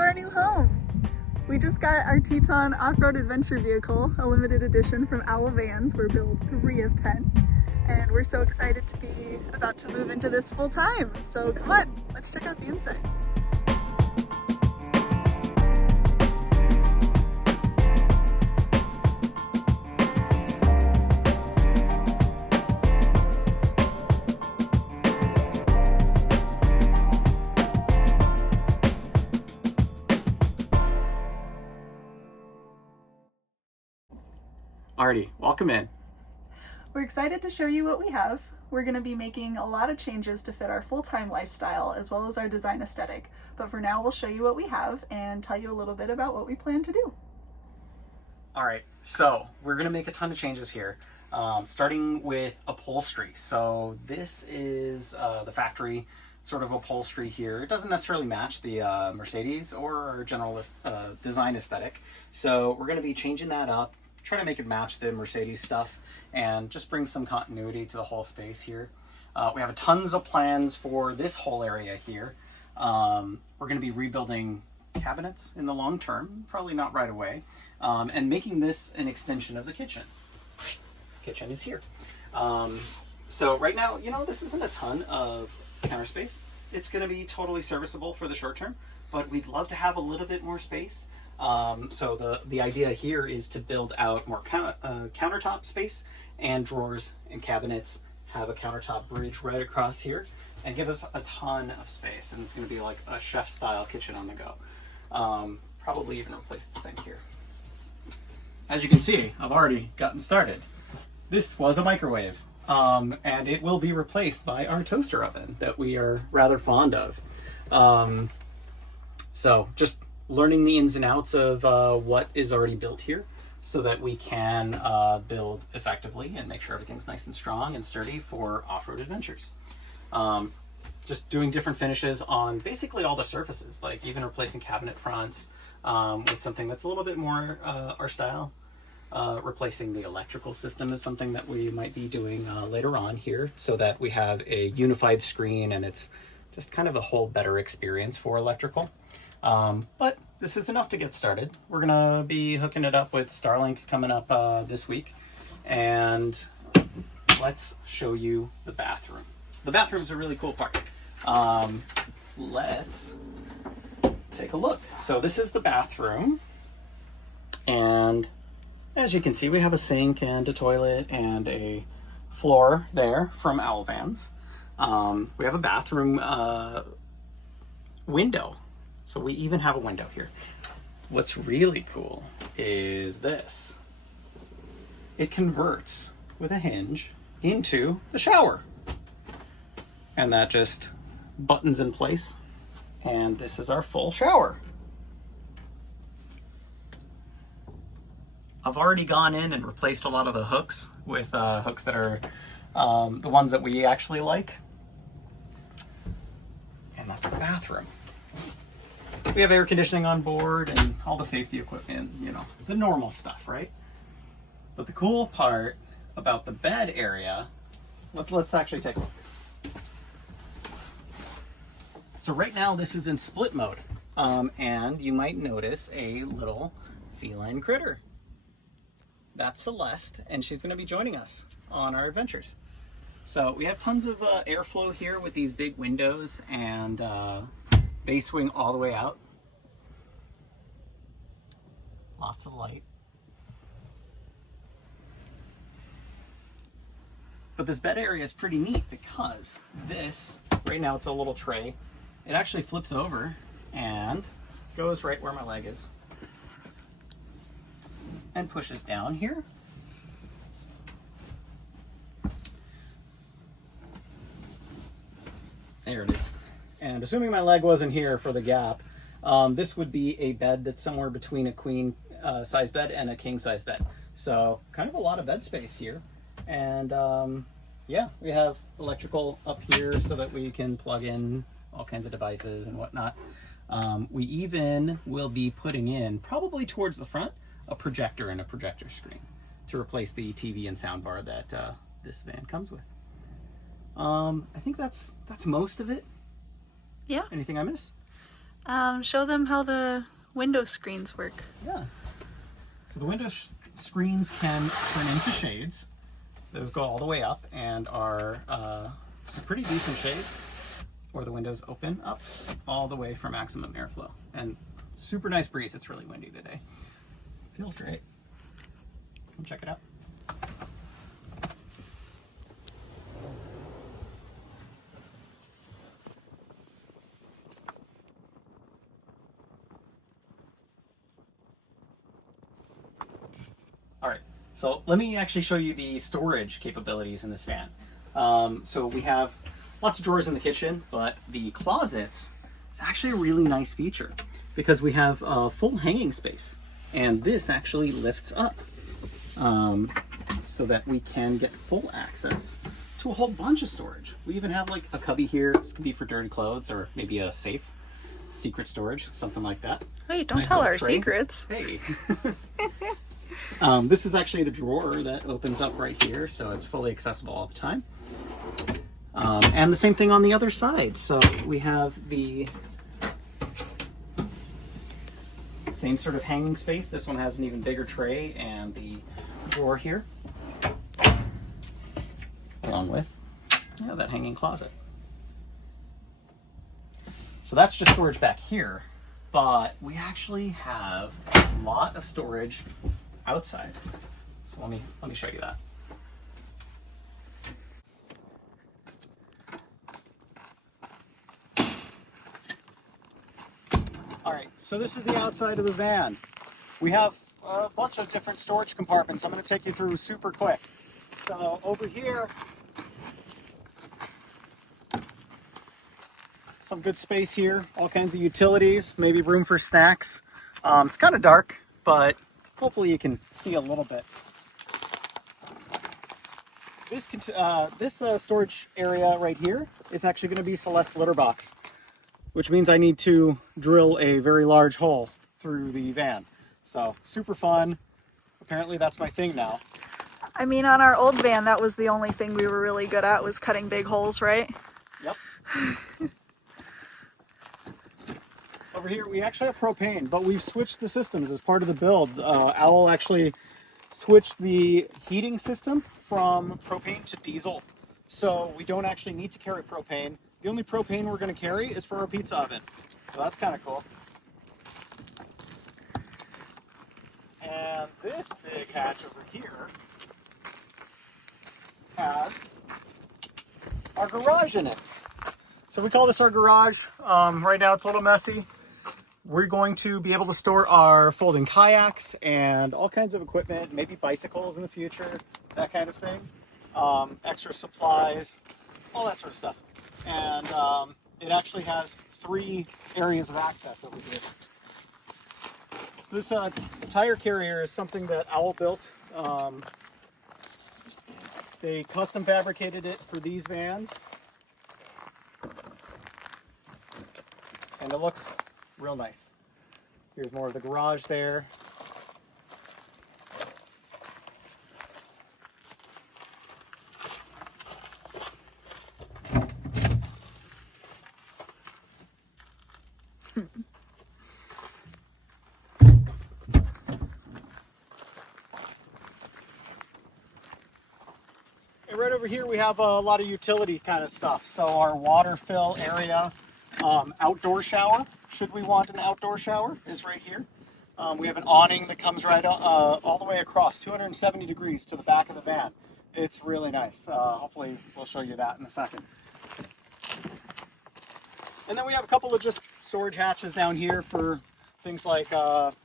our new home. We just got our Teton off-road adventure vehicle, a limited edition from Owl Vans. We're build 3 of 10, and we're so excited to be about to move into this full time. So come on, let's check out the inside. Alrighty, welcome in. We're excited to show you what we have. We're going to be making a lot of changes to fit our full-time lifestyle as well as our design aesthetic. But for now, we'll show you what we have and tell you a little bit about what we plan to do. Alright, so we're going to make a ton of changes here, starting with upholstery. So this is the factory sort of upholstery here. It doesn't necessarily match the Mercedes or our general design aesthetic. So we're going to be changing that up, try to make it match the Mercedes stuff and just bring some continuity to the whole space here. We have tons of plans for this whole area here. We're going to be rebuilding cabinets in the long term, probably not right away, and making this an extension of the kitchen. Kitchen is here. So right now, you know, this isn't a ton of counter space. It's going to be totally serviceable for the short term, but we'd love to have a little bit more space. So the idea here is to build out more countertop space and drawers and cabinets, have a countertop bridge right across here, and give us a ton of space. And it's going to be like a chef-style kitchen on the go. Probably even replace the sink here. As you can see, I've already gotten started. This was a microwave, and it will be replaced by our toaster oven that we are rather fond of. So just learning the ins and outs of what is already built here so that we can build effectively and make sure everything's nice and strong and sturdy for off-road adventures. Just doing different finishes on basically all the surfaces, like even replacing cabinet fronts with something that's a little bit more our style. Replacing the electrical system is something that we might be doing later on here so that we have a unified screen and it's just kind of a whole better experience for electrical. But this is enough to get started. We're gonna be hooking it up with Starlink coming up this week, and let's show you the bathroom. The bathroom is a really cool part. Let's take a look. So this is the bathroom, and as you can see, we have a sink and a toilet and a floor there from Owl Vans. We have a bathroom window. So we even have a window here. What's really cool is this. It converts with a hinge into the shower. And that just buttons in place. And this is our full shower. I've already gone in and replaced a lot of the hooks with hooks that are the ones that we actually like. And that's the bathroom. We have air conditioning on board and all the safety equipment, you know, the normal stuff, right? But the cool part about the bed area, let's actually take a look. So right now this is in split mode, and you might notice a little feline critter. That's Celeste, and she's going to be joining us on our adventures. So we have tons of airflow here with these big windows, and they swing all the way out. Lots of light. But this bed area is pretty neat because this, right now it's a little tray. It actually flips over and goes right where my leg is. And pushes down here. There it is. And assuming my leg wasn't here for the gap, this would be a bed that's somewhere between a queen size bed and a king size bed. So kind of a lot of bed space here. And yeah, we have electrical up here so that we can plug in all kinds of devices and whatnot. We even will be putting in, probably towards the front, a projector and a projector screen to replace the TV and soundbar that this van comes with. I think that's most of it. Yeah. Anything I miss? Show them how the window screens work. Yeah. So the window screens can turn into shades. Those go all the way up and are pretty decent shades. Or the windows open up all the way for maximum airflow. And super nice breeze. It's really windy today. Feels great. Come check it out. All right, so let me actually show you the storage capabilities in this van. So we have lots of drawers in the kitchen, but the closets is actually a really nice feature because we have full hanging space, and this actually lifts up so that we can get full access to a whole bunch of storage. We even have like a cubby here. This could be for dirty clothes or maybe a safe, secret storage, something like that. Hey, don't tell our secrets. Hey. This is actually the drawer that opens up right here, so it's fully accessible all the time. And the same thing on the other side. So we have the same sort of hanging space. This one has an even bigger tray and the drawer here, along with that hanging closet. So that's just storage back here, but we actually have a lot of storage outside. So let me show you that. All right, so this is the outside of the van. We have a bunch of different storage compartments. I'm going to take you through super quick. So over here, some good space here, all kinds of utilities, maybe room for snacks. It's kind of dark, but hopefully you can see a little bit. This storage area right here is actually going to be Celeste's litter box, which means I need to drill a very large hole through the van. So super fun. Apparently that's my thing now. I mean, on our old van, that was the only thing we were really good at, was cutting big holes, right? Yep. Over here, we actually have propane, but we've switched the systems as part of the build. Owl actually switched the heating system from propane to diesel. So we don't actually need to carry propane. The only propane we're going to carry is for our pizza oven. So that's kind of cool. And this big hatch over here has our garage in it. So we call this our garage. Right now it's a little messy. We're going to be able to store our folding kayaks and all kinds of equipment, maybe bicycles in the future, that kind of thing. Extra supplies, all that sort of stuff. And it actually has 3 areas of access over here. So this tire carrier is something that Owl built. They custom fabricated it for these vans. And it looks real nice. Here's more of the garage there. And right over here we have a lot of utility kind of stuff. So our water fill area, outdoor shower, should we want an outdoor shower, is right here. We have an awning that comes right all the way across, 270 degrees to the back of the van. It's really nice. Hopefully we'll show you that in a second. And then we have a couple of just storage hatches down here for things like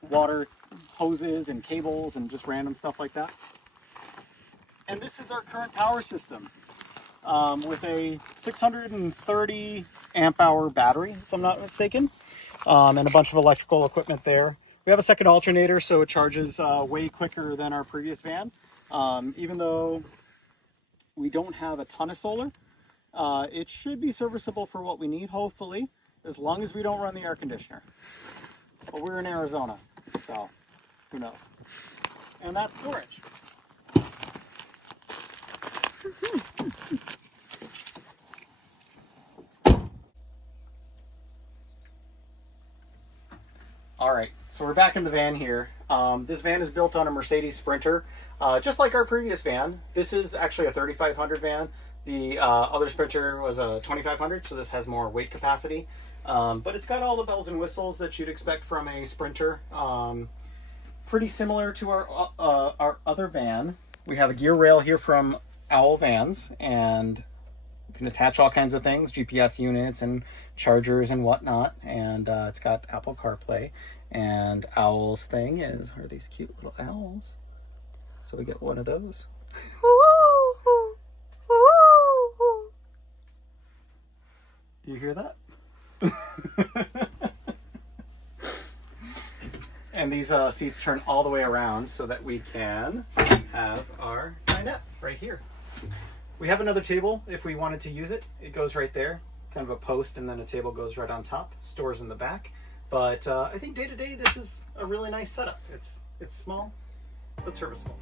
water hoses and cables and just random stuff like that. And this is our current power system with a 630 amp hour battery, if I'm not mistaken, and a bunch of electrical equipment there. We have a second alternator, so it charges way quicker than our previous van. Even though we don't have a ton of solar, it should be serviceable for what we need, hopefully, as long as we don't run the air conditioner. But we're in Arizona, so who knows. And that's storage. All right, so we're back in the van here. This van is built on a Mercedes Sprinter, just like our previous van. This is actually a 3500 van. The other Sprinter was a 2500, so this has more weight capacity. But it's got all the bells and whistles that you'd expect from a Sprinter. Pretty similar to our other van. We have a gear rail here from Owl Vans, and you can attach all kinds of things, GPS units and chargers and whatnot. And it's got Apple CarPlay. And Owl's thing are these cute little owls. So we get one of those. You hear that? And these seats turn all the way around so that we can have our dinette right here. We have another table if we wanted to use it. It goes right there, kind of a post, and then a table goes right on top, stores in the back. But I think day to day, this is a really nice setup. It's small, but serviceable.